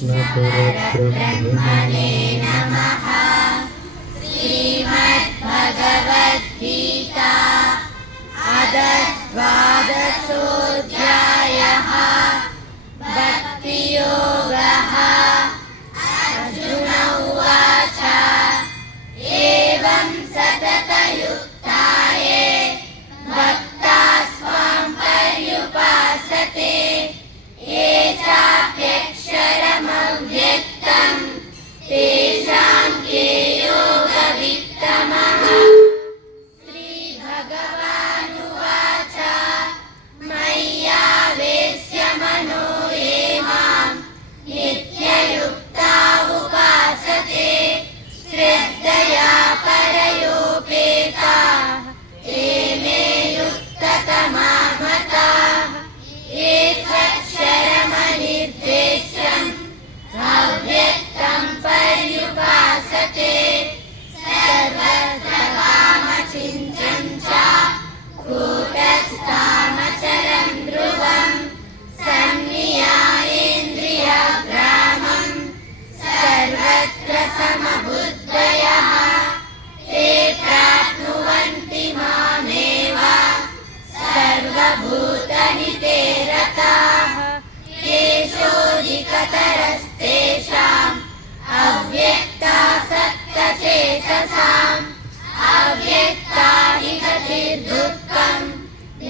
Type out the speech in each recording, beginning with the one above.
न परब्रह्मणे नमः। श्रीमद्भगवद्गीता द्वादशोऽध्यायः भक्तियोगः। अर्जुन उवाच एवं सततयुक्ताये भक्तास्त्वां पर्युपासते ये चाप्यक्षरमव्यक्तं तेषां के योगवित्तमः। श्रीभगवानुवाच मय्यावेश्य मनो ये मां नित्ययुक्ता उपासते श्रद्धया परयोपेताः ते मे युक्ततमा मताः। ये त्वक्षरमनिर्देश्यम् अव्यक्तं पर्युपासते सर्वत्र कामचिन्त्यं च कूटस्थामचरं ध्रुवं सन्न्यायेन्द्रियग्रामं सर्वत्र समबुद्धयः ते प्राप्नुवन्ति मामेव सर्वभूतहिते रताः। येषोऽधिकतरस्तेषाम् अव्यक्तासक्तचेतसाम् अव्यक्ता हि गतिर्दुःखम्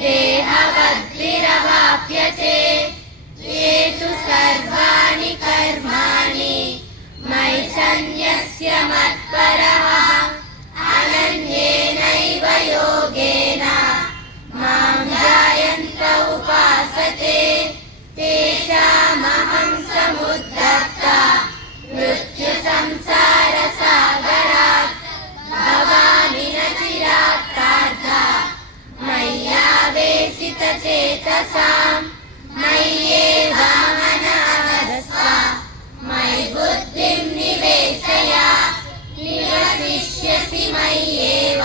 देहवद्भिरवाप्यते। ये तु सर्वाणि कर्माणि मयि सन्न्यस्य मत्परः अनन्येनैव योगेन मां ध्यायन्त उपासते तेषामहं समुद्धर्ता मृत्युसंसारसागरात् भवामि न चिरात् पार्थ। मय्यावेशितचेतसां मय्येव मनः मयि बुद्धिं निवेशय निवसिष्यसि मय्येव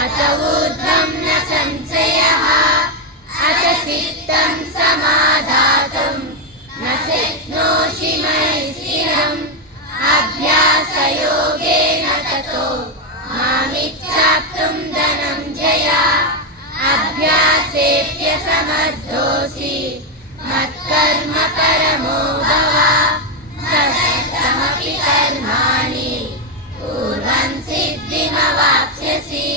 अत ऊर्ध्वं न संशयः। अत चित्तं समाधातुं न शक्नोषि मयि स्थिरम् अभ्यासयोगेन ततो मामिच्छाप्तुं धनञ्जय। अभ्यासेऽप्यसमर्थोऽसि मत्कर्म परमो भव। सततमपि कर्माणि कुर्वन् सिद्धिमवाप्स्यसि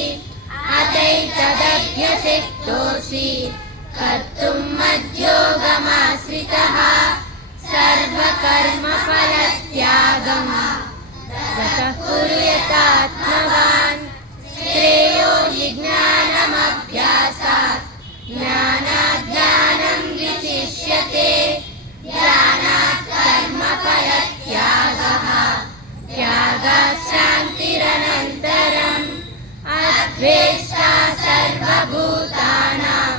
अतैतदभ्यसिक्तोऽसि कर्तुं मद्योगमाश्रितः। सर्वकर्मफलत्यागं ततः कुरु यतात्मवान्। श्रेयो हि ज्ञानमभ्यासात् ज्ञानाध्यानं विशिष्यते। ध्यानात् कर्मफलत्यागः त्यागात् शान्तिरनन्तरम्। अद्वेष्टा सर्वभूतानां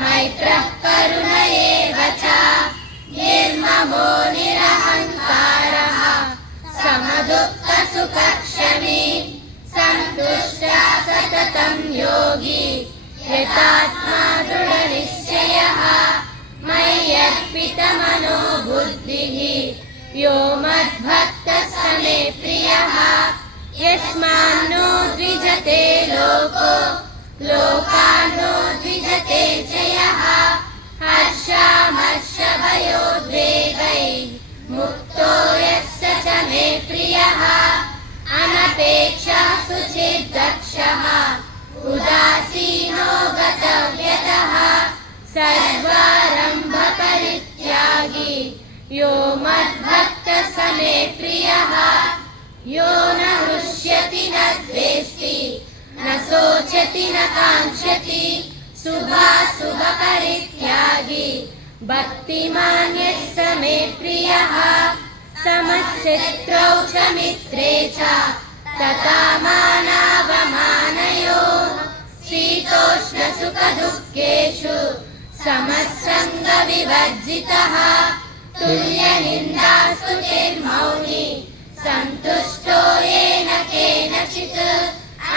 मैत्रः करुण एव च निर्ममो निरहङ्कारः समदुःखसुखक्षमी सन्तुष्टः सततं योगी यतात्मा दृढनिश्चयः। मय्यर्पितमनो बुद्धिः यो मद्भक्तः स मे प्रियः। यस्मान्नो द्विजते लोको लोकान्नो द्विजते च यः। हर्षामर्षभयोद्वेगैः मुक्तो यः स च मे प्रियः। अनपेक्षः शुचिर्दक्षः उदासीनो गतव्यतः। सर्वारम्भपरित्यागी यो मद्भक्तः स मे प्रियः। यो न हृष्यति न द्वेष्टि न शोचति न काङ्क्षति शुभाशुभपरित्यागी भक्तिमान् यः स मे प्रियः। समशत्रौ च मित्रे च तथा मानावमानयोः शीतोष्णसुखदुःखेषु समसङ्गविवर्जितः। तुल्यनिन्दास्तुतिर्मौनी सन्तुष्टो येन केनचित्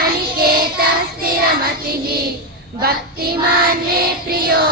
अनिकेतः स्थिरमतिः भक्तिमान् मे प्रियो